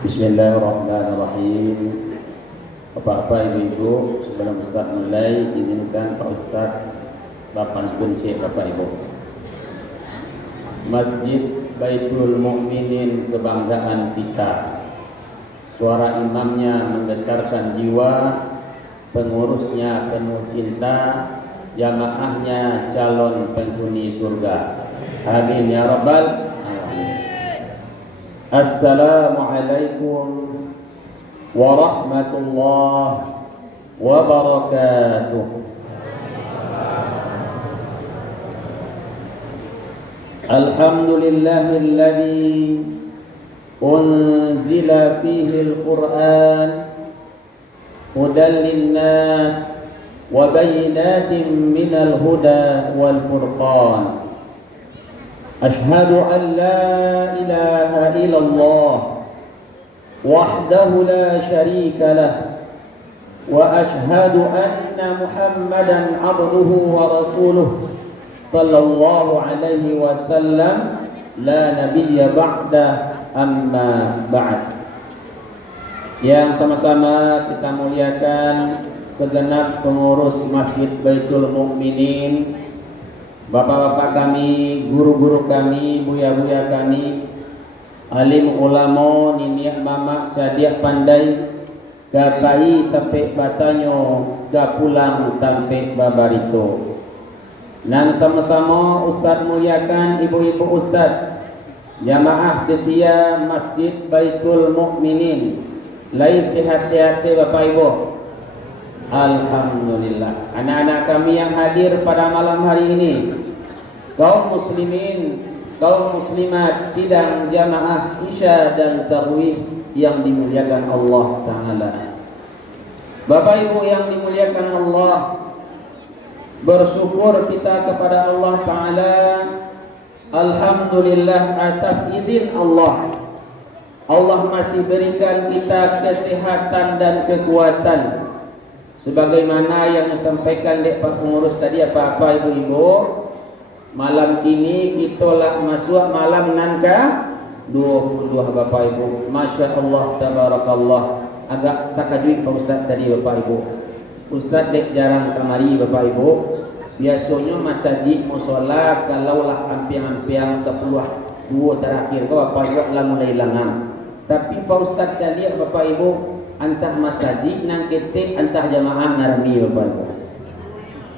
Bismillahirrahmanirrahim. Bapak-bapak, ibu-ibu, sebelum Ustaz mulai, izinkan Pak Ustaz Bapak kunci Bapak Ibu. Masjid Baitul Mukminin kebanggaan kita. Suara imamnya menggetarkan jiwa, pengurusnya penuh cinta, jamaahnya calon penghuni surga. Amin ya rabbal alamin. Assalamualaikum warahmatullahi wabarakatuh. Alhamdulillahilladzi unzila fihi al-Qur'an hudan linnas wa bayyinatin minal huda wal furqan. Ashhadu an la ilaha illallah wahdahu la syarika lah wa ashhadu anna Muhammadan abduhu wa rasuluh sallallahu alaihi wasallam la nabiyya ba'da amma ba'd. Yang sama-sama kita muliakan segenap pengurus Masjid Baitul Mukminin, bapak-bapak kami, guru-guru kami, buya-buya kami, alim ulama, niniak mama, cadiak pandai, gapai tapek batanyo, gapulang tapek babarito. Dan sama-sama Ustaz muliakan ibu-ibu Ustaz, jamaah setia Masjid Baitul Mukminin. Lain sehat-sehat saya Bapak Ibu. Alhamdulillah. Anak-anak kami yang hadir pada malam hari ini, kaum muslimin, kaum muslimat, sidang jamaah Isya dan Tarawih yang dimuliakan Allah Ta'ala. Bapak Ibu yang dimuliakan Allah, bersyukur kita kepada Allah Ta'ala. Alhamdulillah atas izin Allah, Allah masih berikan kita kesehatan dan kekuatan. Sebagaimana yang disampaikan oleh Pak Pengurus tadi, apa-apa ibu-ibu, malam ini kita lah masuk malam nanka 22 Bapak Ibu. Masya Allah, tabarakallah. Agak takajui Pak Ustaz tadi Bapak Ibu. Ustaz dek jarang kamari Bapak Ibu. Biasanya masjid musola kalau lah ampiang-ampiang 10 dua terakhir kau Bapak Ibu lah mulai langang. Tapi Pak Ustaz cari Bapak Ibu, antah masjid nang ketik antah jamaah narmi Bapak Ibu.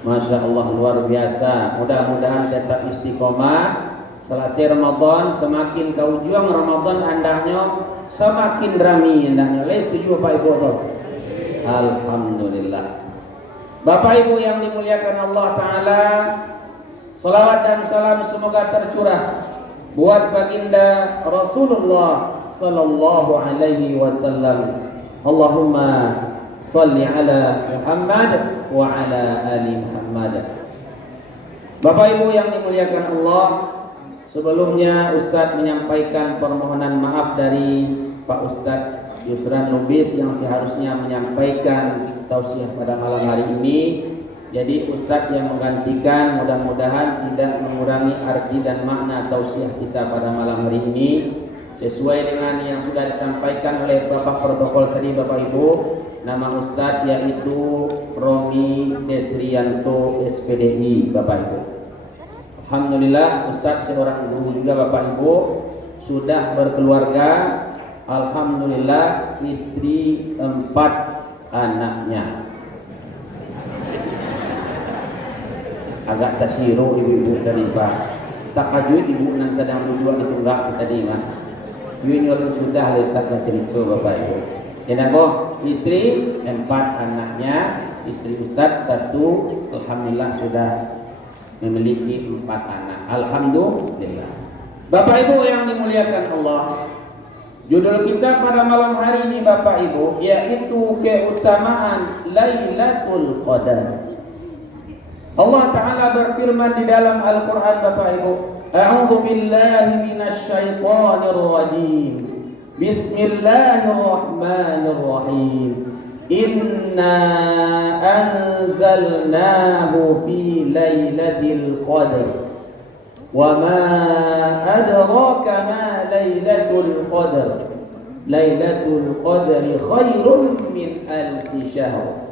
Masya Allah, luar biasa. Mudah-mudahan tetap istiqomah. Selesai Ramadan, semakin kau juang Ramadan andahnya, semakin rami andahnya. Setuju Bapak Ibu? Alhamdulillah. Bapak Ibu yang dimuliakan Allah Ta'ala, salawat dan salam semoga tercurah buat baginda Rasulullah sallallahu alaihi wasallam. Allahumma salli ala Muhammad wa ala ali Muhammad. Bapak Ibu yang dimuliakan Allah, sebelumnya Ustadz menyampaikan permohonan maaf dari Pak Ustadz Yusran Lubis yang seharusnya menyampaikan tausiah pada malam hari ini. Jadi Ustadz yang menggantikan, mudah-mudahan tidak mengurangi arti dan makna tausiah kita pada malam hari ini, sesuai dengan yang sudah disampaikan oleh Bapak Protokol tadi Bapak Ibu. Nama Ustadz yaitu Romi Desrianto SPDI Bapak Ibu. Alhamdulillah Ustadz seorang guru juga Bapak Ibu, sudah berkeluarga. Alhamdulillah istri 4 anaknya. Agak tasiro ibu-ibu tadi Pak. Tak kajuit ibu yang sedang berjuang ditunggak tadi Pak. Ini orang sudah Ustaz cerita Bapak Ibu. Jadi istri 4 anaknya, istri Ustaz 1, alhamdulillah sudah memiliki 4 anak. Alhamdulillah. Bapak Ibu yang dimuliakan Allah, judul kita pada malam hari ini Bapak Ibu yaitu keutamaan Lailatul Qadar. Allah Ta'ala berfirman di dalam Al-Quran Bapak Ibu, A'udzu billahi minasy syaithanir rajim. Bismillahirrahmanirrahim. Inna anzalnahu fi lailatul qadr. Wa ma adraka ma lailatul qadr. Lailatul Qadri khairun min alfi syahr.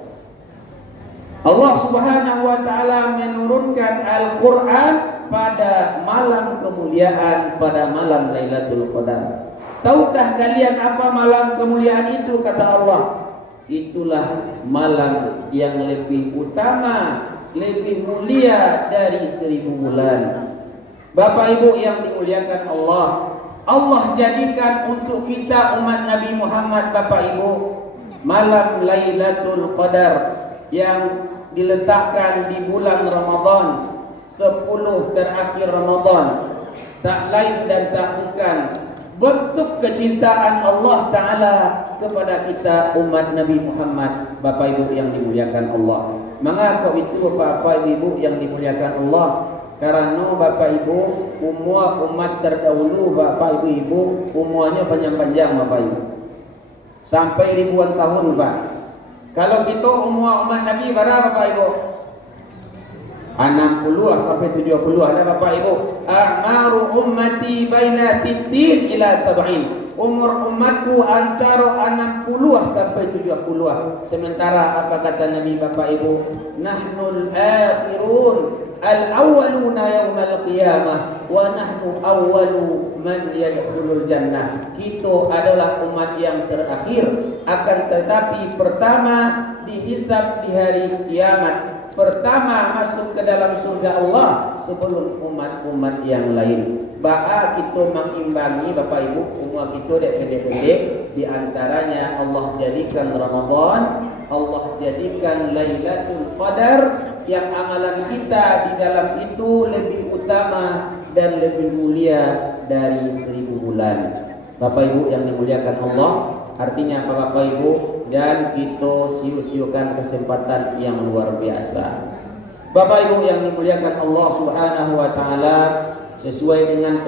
Allah Subhanahu wa taala menurunkan Al-Qur'an pada malam kemuliaan, pada malam Lailatul Qadar. Tahukah kalian apa malam kemuliaan itu? Kata Allah, itulah malam yang lebih utama, lebih mulia dari 1000 bulan. Bapak Ibu yang dimuliakan Allah, Allah jadikan untuk kita umat Nabi Muhammad, Bapak Ibu, malam Lailatul Qadar yang diletakkan di bulan Ramadan, 10 terakhir Ramadan. Tak lain dan tak bukan bentuk kecintaan Allah Ta'ala kepada kita umat Nabi Muhammad, Bapak Ibu yang dimuliakan Allah. Mengapa itu Bapak Ibu yang dimuliakan Allah? Karena Bapak Ibu, umat terdahulu Bapak Ibu, umurnya panjang-panjang Bapak Ibu, sampai ribuan tahun Pak. Kalau kita umur umat Nabi berapa Bapak Ibu? 60 sampai 70 ada Bapak Ibu. A'maru ummati baina 60 ila 70. Umur umatku antara 60 sampai 70. Sementara apa kata Nabi Bapak Ibu? Nahnul akhirun al-awwaluna yaumal qiyamah wa nahnu awwalu man yadkhulul jannah. Kita adalah umat yang terakhir, akan tetapi pertama dihisab di hari kiamat, pertama masuk ke dalam surga Allah sebelum umat-umat yang lain. Ba'a kita mengimbangi Bapak Ibu umur kita dek pendek-pendek. Di antaranya Allah jadikan Ramadan, Allah jadikan Lailatul Qadar, yang amalan kita di dalam itu lebih utama dan lebih mulia dari 1000 bulan. Bapak Ibu yang dimuliakan Allah, artinya apa Bapak Ibu? Dan kita siu-siukan kesempatan yang luar biasa. Bapak Ibu yang dimuliakan Allah Subhanahu wa taala, sesuai dengan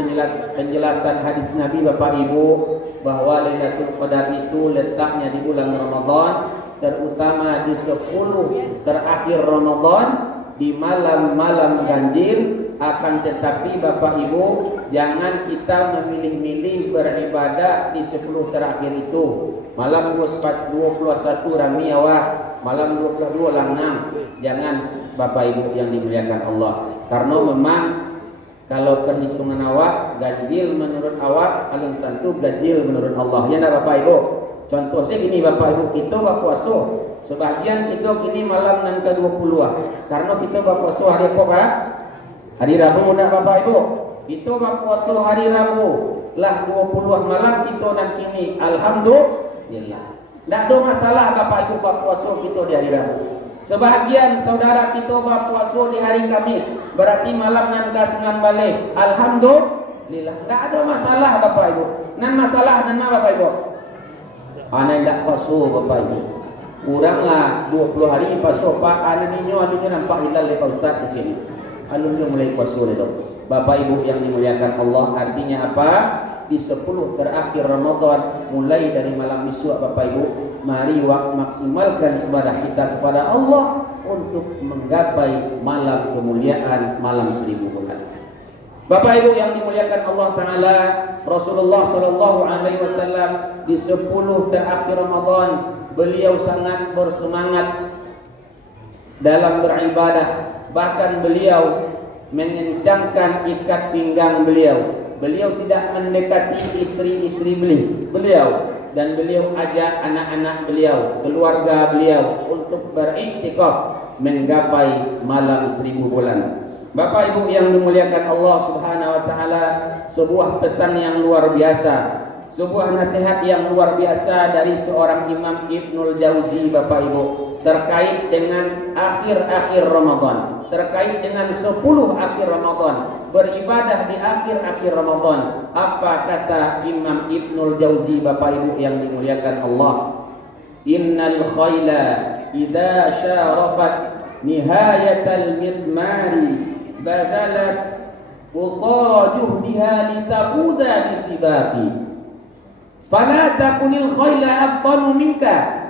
penjelasan hadis Nabi Bapak Ibu, bahwa Lailatul Qadar itu letaknya di bulan Ramadan, terutama di 10 terakhir Ramadan, di malam-malam ganjil. Akan tetapi Bapak Ibu, jangan kita memilih-milih beribadah di 10 terakhir itu. Malam 21 Rami awak, malam 22 lanang. Jangan Bapak Ibu yang dimuliakan Allah. Karena memang kalau perhitungan awak, ganjil menurut awak, belum tentu ganjil menurut Allah. Ya enggak Bapak Ibu? Contoh saya gini Bapak Ibu, kita berpuasa. Sebagian kita kini malam nan ke-20. Karena kita berpuasa hari apa? Hari Rabu mudah Bapak Ibu. Kita berpuasa hari Rabu. Lah 20 malam kita dan kini alhamdulillah. Tak ada masalah Bapak Ibu berpuasa kita di hari Rabu. Sebahagian saudara kita berpuasa di hari Kamis, berarti malam nan ke-9 balik. Alhamdulillah. Tak ada masalah Bapak Ibu. Nan masalah nan Bapak Ibu. Anak tak puasa Bapak Ibu. Kuranglah 20 hari puasa Pak. Anunya nampak hilal lepas Ustaz di sini. Alumni mulai puasa itu. Bapak Ibu yang dimuliakan Allah, artinya apa? Di 10 terakhir Ramadan, mulai dari malam Isya Bapak Ibu, mari maksimalkan ibadah kita kepada Allah untuk menggapai malam kemuliaan, malam 1000 bulan. Bapak Ibu yang dimuliakan Allah Ta'ala, Rasulullah Sallallahu Alaihi Wasallam di 10 terakhir Ramadan, beliau sangat bersemangat dalam beribadah. Bahkan beliau mengencangkan ikat pinggang beliau. Beliau tidak mendekati istri-istri beliau. Dan beliau ajak anak-anak beliau, keluarga beliau untuk beriktikaf menggapai malam 1000 bulan. Bapak Ibu yang dimuliakan Allah Subhanahu wa taala, sebuah pesan yang luar biasa, sebuah nasihat yang luar biasa dari seorang Imam Ibnul Jauzi Bapak Ibu, terkait dengan akhir-akhir Ramadan, terkait dengan 10 akhir Ramadan, beribadah di akhir-akhir Ramadan. Apa kata Imam Ibnul Jauzi Bapak Ibu yang dimuliakan Allah? Innal khayla idza syarafat nihayatal midmari badalat qusara juhdiha litafuza bisibaqi fala takunil khayla afdalu minka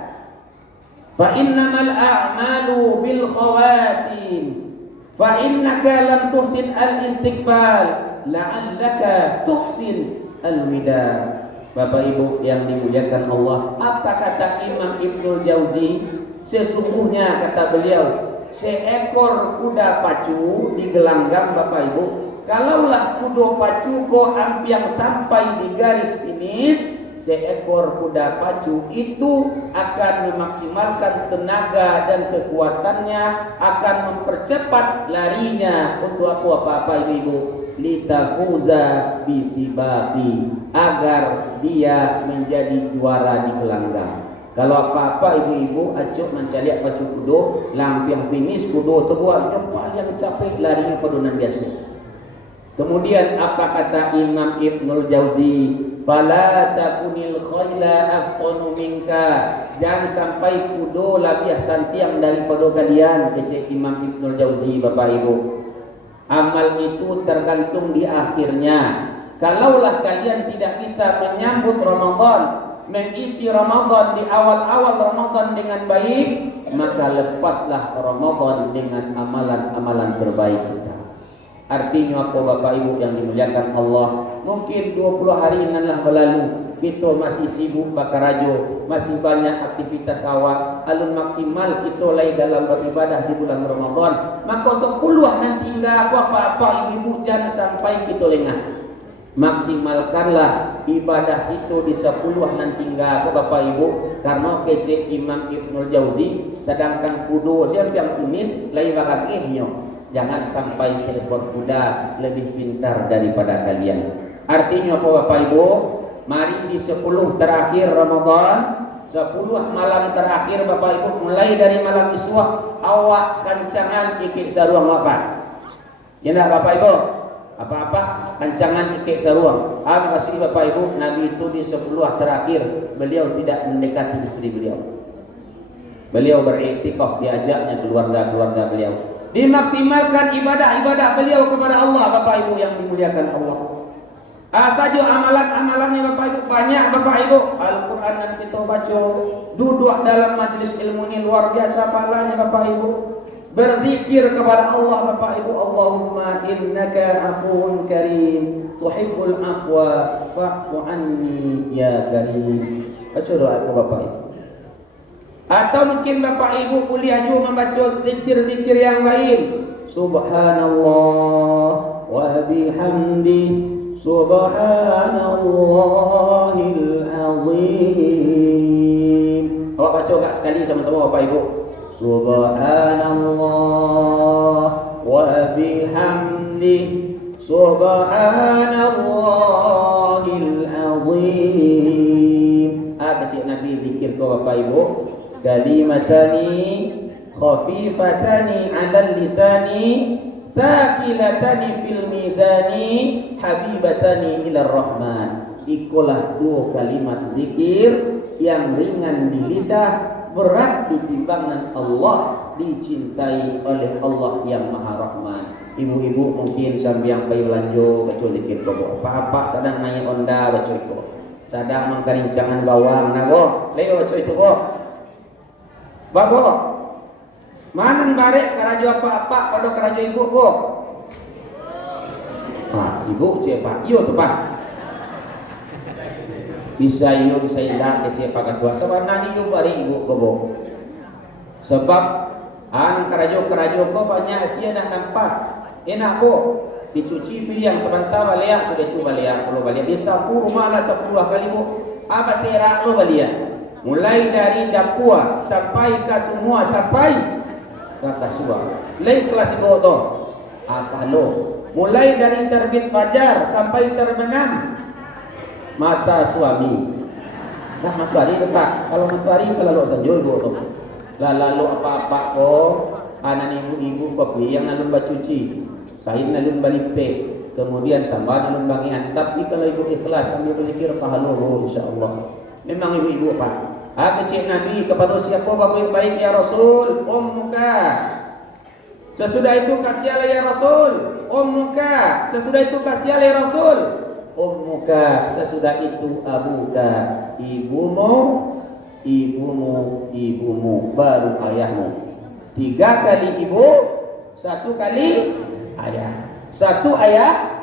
fa innamal a'malu bil khawatim fa innaka lam tuhsin al istiqbal la'allaka tuhsin al wida. Bapak Ibu yang dimuliakan Allah, apa kata Imam Ibnul Jauzi? Sesungguhnya kata beliau, seekor kuda pacu di gelanggang Bapak Ibu, kalaulah kuda pacu ko ampiang sampai di garis finish, seekor kuda pacu itu akan memaksimalkan tenaga dan kekuatannya, akan mempercepat larinya untuk apa Ibu-ibu? Litafuza bisibabi, agar dia menjadi juara di gelanggang. Kalau apa-apa ibu-ibu acuk mencari pacu kudo, lampiang finish kudo terbuat jempol yang capek larinya padunan biasa. Kemudian apa kata Imam Ibnul Jauzi? Fala takunil khayla afqanu minka, jangan sampai kudo lebih santiang daripada kalian, kata Imam Ibnul Jauzi. Bapak Ibu, amal itu tergantung di akhirnya. Kalaulah kalian tidak bisa menyambut Ramadan, mengisi Ramadan di awal-awal Ramadan dengan baik, maka lepaslah Ramadan dengan amalan-amalan terbaik kita. Artinya apa Bapak Ibu yang dimuliakan Allah? Mungkin 20 hari inanlah berlalu, kita masih sibuk bakarajo, masih banyak aktivitas awak, alun maksimal kita lagi dalam beribadah di bulan Ramadan. Maka 10 nanti enggak apa-apa ibu-ibu, jangan sampai kita lengah. Maksimalkanlah ibadah itu di 10 nanti enggak Bapak Ibu, karena kece Imam Ibnul Jauzi, sedangkan kudu siapa yang tumis lain bakagihnya. Jangan sampai seekor kuda lebih pintar daripada kalian. Artinya apa Bapak Ibu? Mari di 10 terakhir Ramadan, 10 malam terakhir Bapak Ibu, mulai dari malam iswah, awak kancangan ikik saruang apa? Ya enggak Bapak Ibu? Apa-apa kancangan ikik saruang. Makasih Bapak Ibu, Nabi itu di 10 terakhir beliau tidak mendekati istri beliau. Beliau beriktikaf, diajaknya keluarga-keluarga beliau. Dimaksimalkan ibadah-ibadah beliau kepada Allah Bapak Ibu yang dimuliakan Allah. Saja amalan-amalannya Bapak Ibu banyak Bapak Ibu. Al-Quran yang kita baca, duduk dalam majlis ilmu ini luar biasa pahalanya Bapak Ibu. Berzikir kepada Allah Bapak Ibu, Allahumma innaka afuun karim tuhibbul afwa fa'fu anni ya karim. Baca doa itu Bapak Ibu. Atau mungkin Bapak Ibu kuliah juga membaca zikir-zikir yang lain. Subhanallah wa bihamdi, subhanallahil azim. Awak baca enggak sekali sama-sama Bapak Ibu? Subhanallah wa bihamdi, subhanallahil azim. Kecil Nabi zikir ke Bapak Ibu. Kalimatani khafifatani 'alal lisani, thaqilatani fil mizani, habibatani ilar rahman. Ikulah 2 kalimat zikir yang ringan di lidah, berat di timbangan Allah, dicintai oleh Allah yang Maha Rahman. Ibu-ibu mungkin sambiang bayi lanjo baca zikir kau apa-apa sedang naik onda baca itu, sedang mengkerincangan bawang nago leo baca itu kok. Babo, mana barek kerajo apa-apa pada kerajo ibu kok? Ibu siapa? Iyo tuh Pak. Bisa iyo bisa indah ke siapa ketua. Sebab nani iyo bari ibu kebo. Sebab kerajo kok banyak sia nak nampak. Enak kok. Dicuci pilihan sebentar balik sudah itu balik. Kalau balik disapu rumah lah 10 kali bu. Apa serak lo balik? Mulai dari dapua sampai ke semua sampai ke kasua. Lain kelas itu tu. Apa lo? Mulai dari terbit fajar sampai terbenam mata suami. Nah matahari letak. Kalau matahari kalau saja ibu tu. Lalu apa-apa ko anak ibu-ibu kopi yang nalun bacuci, kain nalun balipe, kemudian sambal nalun bangian. Tapi kalau ibu ikhlas sambil berzikir pahala insya-Allah. Memang ibu-ibu Pak. Kecil Nabi kepada siapa baik ya Rasul? Ummuka. Sesudah itu kasihalah ya Rasul. Ummuka. Sesudah itu kasihalah ya Rasul. Ummuka. Sesudah itu abuka. Ibumu, baru ayahmu. 3 kali ibu, 1 kali ayah. 1 ayah,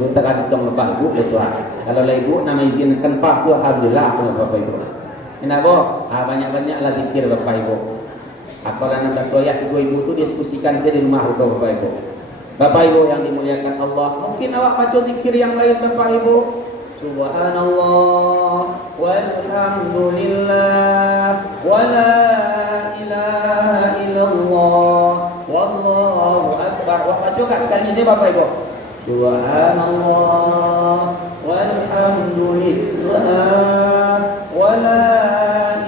Minta kan tong lepas ibu betul. Kalau lah ibu nama izinkan pak tu alhamdulillah aku bapak ibu. Kenapa? Banyak-banyak lah zikir bapak ibu. Apalah satu ayat ibu tu diskusikan saya di rumah bapak ibu. Bapak ibu yang dimuliakan Allah, mungkin awak baca zikir yang lain bapak ibu. Subhanallah walhamdulillah wala ilaha illallah wallahu akbar. Awak baca kat sekali saya bapak ibu. Subhanallah walhamdulillah wala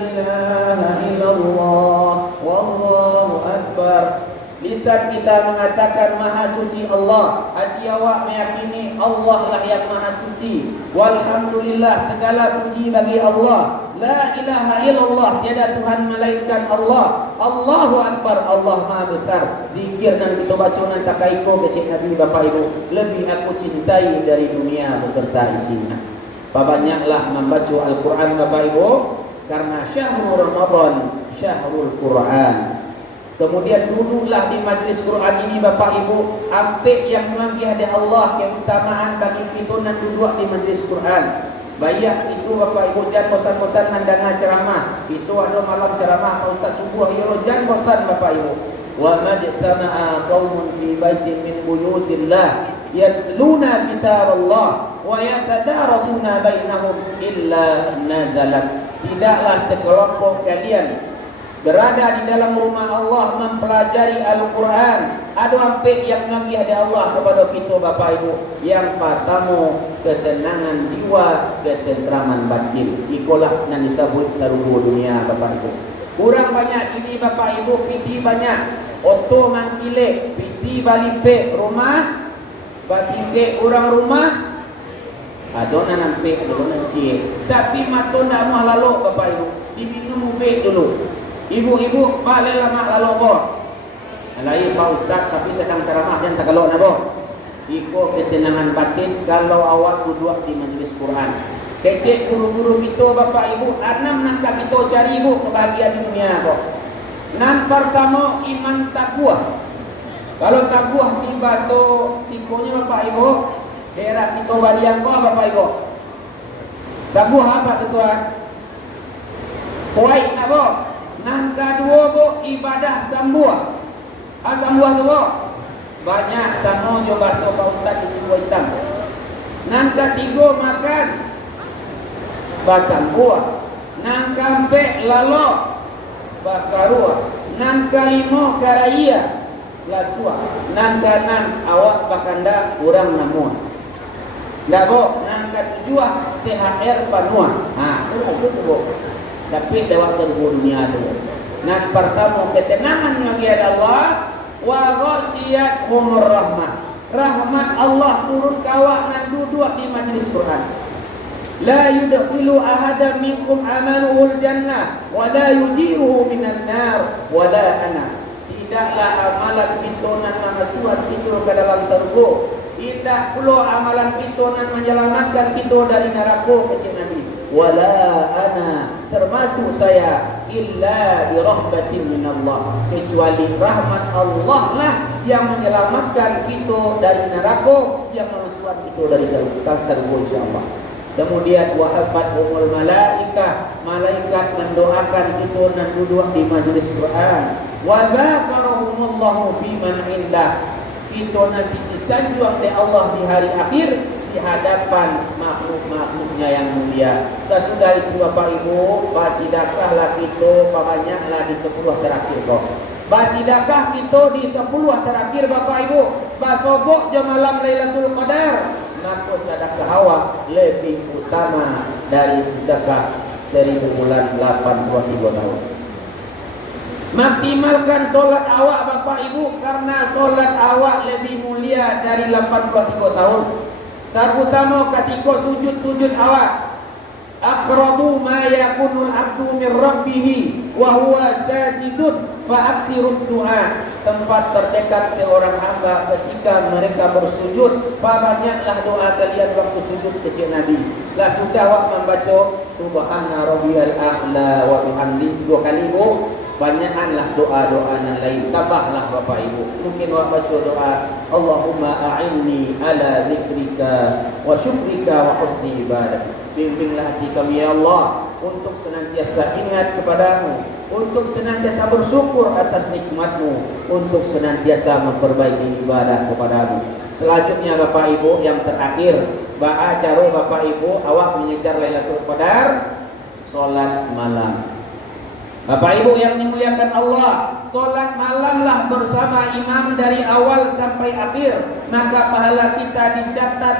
ilaha illallah wallahu akbar. Lisan kita mengatakan maha suci Allah, hati awak meyakini Allah lah yang maha suci. Walhamdulillah, segala puji bagi Allah. La ilaha illallah, tiada Tuhan melainkan Allah. Allahu akbar, Allah maha besar. Zikir nan kita baca nan takaiko kecil Nabi bapak ibu, lebih aku cintai dari dunia beserta isinya. Banyaklah membaca Al-Quran bapak ibu, karena syahrul Ramadan syahrul Quran. Kemudian duduklah di majlis Quran ini bapak ibu, apik yang menangi hadiah Allah, keutamaan bagi kita nak duduk di majlis Quran. Bayak itu bapak ibu, jangan bosan-bosan mendengar ceramah. Itu ada malam ceramah Ustaz subuh ya, jangan bosan bapak ibu. Wa majtama'a qaumun fi baitin min buyutillah yatluna kitaballah wa yatadarasuna bainahum illa nazalat. Tidaklah sekelompok kalian berada di dalam rumah Allah mempelajari Al-Quran, ada ampik yang menagih hadiah Allah kepada kita bapak ibu. Yang pertama, ketenangan jiwa, ketentraman batin. Ikolah yang disebut seluruh dunia bapak ibu. Kurang banyak ini bapak ibu, piti banyak. Oto mangkile, piti balipe rumah, batige orang rumah. Adonan ampik, adonan siye. Tapi matu nak mau lalu bapak ibu, diminum ubek dulu. Ibu-ibu balik lama lalu boh. Alai Pak Ustaz tapi sedang ceramah jangan tak kalau nabo. Iko ketenangan batin kalau awak duduk di majlis Quran. Kecik guru-guru kita bapak ibu, enam nangka kita cari ibu kebahagiaan di dunia boh. Nan pertama iman takwa. Kalau takwa di bahasa sikonya bapak ibu, daerah kita badiang boh bapak ibu. Takwa apa tuan? Kuai nabo. Nan kedua bu ibadah sambuah. Sambuah tu bu banyak sama jo bahasa Pak Ustaz itu hitam. Nan ketiga makan batang buah. Nan keempat lalo bakarua. Nan kelima karaya lasua. Nan keenam awak bakanda kurang namun. Dah bu, nan ketujuh THR panua. Itu bu. Tapi dewa seluruh dunia itu. Nah pertama ketenangan bagi Allah, wa ghasiyatuhumur rahmah. Rahmat Allah turun ke awak nan duduk di majlis Quran. La yudkhilu ahada minkum amaluhul jannah wa la yujiruhu minan nar wa la ana. Tidaklah amalan kita nan masuk itu ke dalam surga. Tidak perlu amalan kita nan menyelamatkan kita dari neraka kecil Nabi. Wala ana, termasuk saya, illa bi rahmatin min Allah, kecuali rahmat Allah lah yang menyelamatkan kita dari neraka, yang memasukkan kita dari surga insyaallah. Kemudian wahabat umul malaikah, malaikat mendoakan kita dan duduk di majlis Quran. Wa dzakarahumullahu fi man indah, kita nanti disanjung oleh Allah di hari akhir di hadapan makhluk-makhluknya yang mulia. Sesudah itu bapak ibu, basidakahlah kita banyaklah di 10 terakhir kok. Basidakah kita di 10 terakhir bapak ibu, basobok je malam Lailatul Qadar. Maka sedekah awak lebih utama dari sedekah 1000 bulan 82 tahun. Maksimalkan solat awak bapak ibu, karena solat awak lebih mulia dari 83 tahun. Terutama ketika sujud-sujud awak. Aqrabu ma yakunul abdu min rabbih wa huwa sajidun fa aktsirud du'a. Tempat terdekat seorang hamba ketika mereka bersujud, banyaklah doa kalian waktu sujud kecil Nabi. Lah sudah awak membaca subhana rabbiyal a'la wa bihamdi 2 kali bu, banyakkanlah doa-doa yang lain, tambahlah Bapak Ibu. Mungkin baca doa Allahumma a'inni ala zikrika wa syukrika wa husni ibadah. Bimbinglah hati kami ya Allah untuk senantiasa ingat kepadamu, untuk senantiasa bersyukur atas nikmatmu, untuk senantiasa memperbaiki ibadah kepadamu. Selanjutnya Bapak Ibu, yang terakhir, cara Bapak Ibu awak mengejar Lailatul Qadar, sholat malam. Bapak Ibu yang dimuliakan Allah, sholat malamlah bersama imam dari awal sampai akhir, maka pahala kita dicatat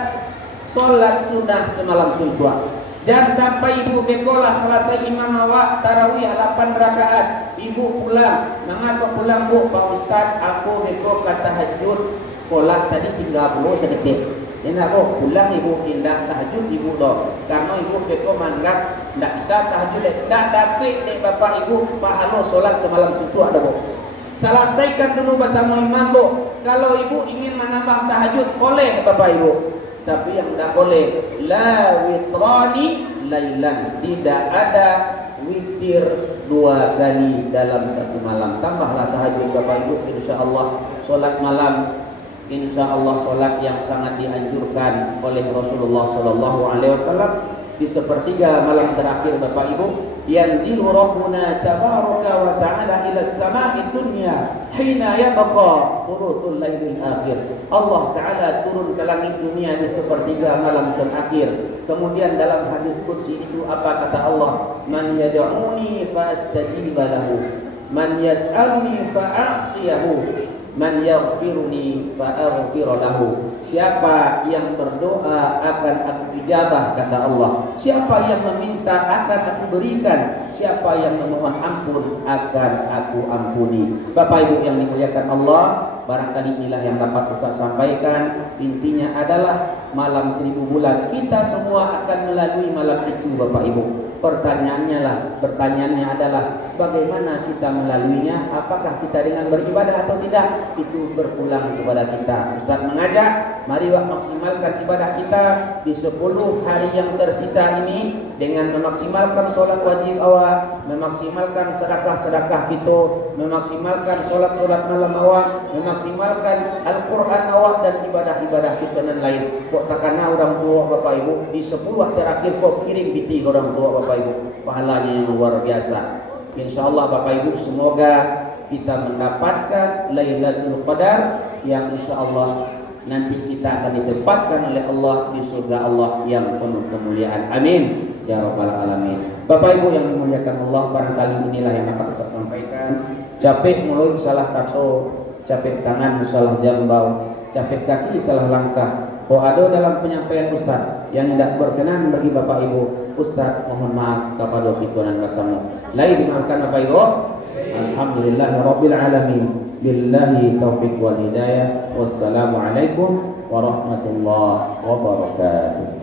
sholat sunnah semalam suntuk. Dan sampai ibu bekolah selesai imam awak tarawih 8 rakaat, ibu pulang. Mengapa pulang bu? Pak Ustaz, aku beko kata tahajud, kolak tadi tinggal bulu sedikit. Enak kok pulang ibu indah tahajud ibu dong. Karena ibu beko manggap tidak bisa tahajud, tidak dapat nih bapak ibu pahala sholat semalam suntuk ada bu. Selesaikan dulu bersama imam bu. Kalau ibu ingin menambah tahajud boleh bapak ibu. Tapi yang tidak boleh la witrani lailan, tidak ada witir 2 kali dalam satu malam. Tambahlah tahajud Bapak Ibu, insyaallah salat malam insyaallah salat yang sangat dianjurkan oleh Rasulullah sallallahu alaihi wasallam di sepertiga malam terakhir Bapak Ibu. Yanzilu Rabbuna tabaraka wa ta'ala ila as-sama'i dunya hina yabqa thuluthul lailil akhir. Allah Ta'ala turun ke langit dunia di sepertiga malam terakhir. Kemudian dalam hadis qudsi itu apa kata Allah? Man yad'uni fa astajiba lahu, man yas'aluni fa a'tiyahu, man yaghfiruni fa aghfir lahu. Siapa yang berdoa akan aku ijabah kata Allah. Siapa yang meminta akan aku berikan. Siapa yang memohon ampun akan aku ampuni. Bapak Ibu yang dimuliakan Allah, barangkali inilah yang dapat Ustaz sampaikan. Intinya adalah malam 1000 bulan kita semua akan melalui malam itu Bapak Ibu. Pertanyaannya adalah bagaimana kita melaluinya? Apakah kita dengan beribadah atau tidak? Itu berpulang kepada kita. Ustaz mengajak, mari maksimalkan ibadah kita di 10 hari yang tersisa ini dengan memaksimalkan sholat wajib awal, memaksimalkan sedekah-sedekah kita, memaksimalkan sholat-sholat malam awal, memaksimalkan Al-Quran awal dan ibadah-ibadah kita dan lain. Kok takana orang tua Bapak Ibu di 10 terakhir kok kirim biti orang tua Bapak Ibu, pahalanya yang luar biasa. Insyaallah Bapak Ibu, semoga kita mendapatkan Lailatul Qadar yang insyaallah nanti kita akan ditempatkan oleh Allah di surga Allah yang penuh kemuliaan. Amin ya rabbal alamin. Bapak Ibu yang dimuliakan Allah, barangkali inilah yang dapat saya sampaikan. Capek mulut salah kata, capek tangan salah jambau, capek kaki salah langkah. Kalau ada dalam penyampaian Ustaz yang tidak berkenan bagi Bapak Ibu, Ustaz mohon maaf kepada kita dan bersama. Lain dimaafkan Bapak Ibu. Alhamdulillahirabbil alamin. Billahi taufiq wal hidayah. Wassalamualaikum warahmatullahi wabarakatuh.